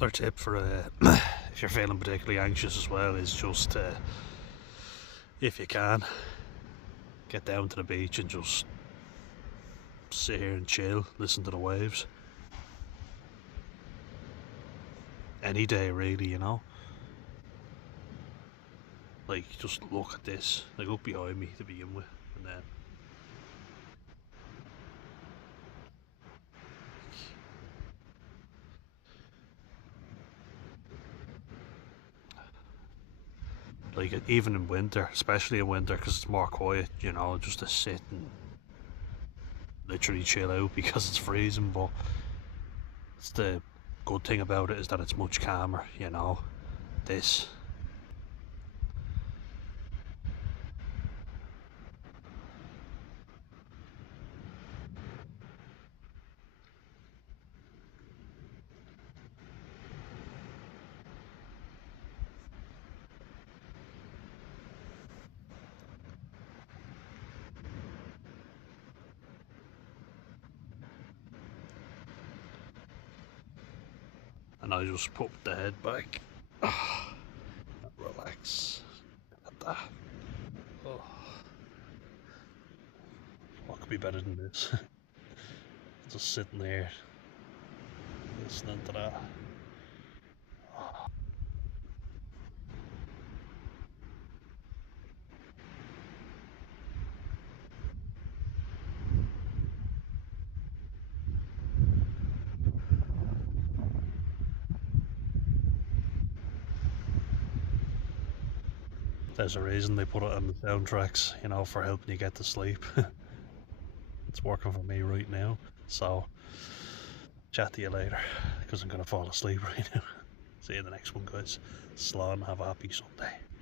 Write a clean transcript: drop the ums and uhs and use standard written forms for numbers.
Another tip for if you're feeling particularly anxious as well is just if you can, get down to the beach and just sit here and chill, listen to the waves. Any day really, you know. Like, just look at this, like up behind me to begin with, and then like even in winter, especially in winter, because it's more quiet, you know, just to sit and literally chill out because it's freezing. But it's the good thing about it is that it's much calmer, you know. This and I just put the head back, relax. Look at that. Oh, what could be better than this? Just sitting there listening to that. There's a reason they put it on the soundtracks, you know, for helping you get to sleep. It's working for me right now. So, chat to you later, because I'm gonna fall asleep right now. See you in the next one, guys. Slán, have a happy Sunday.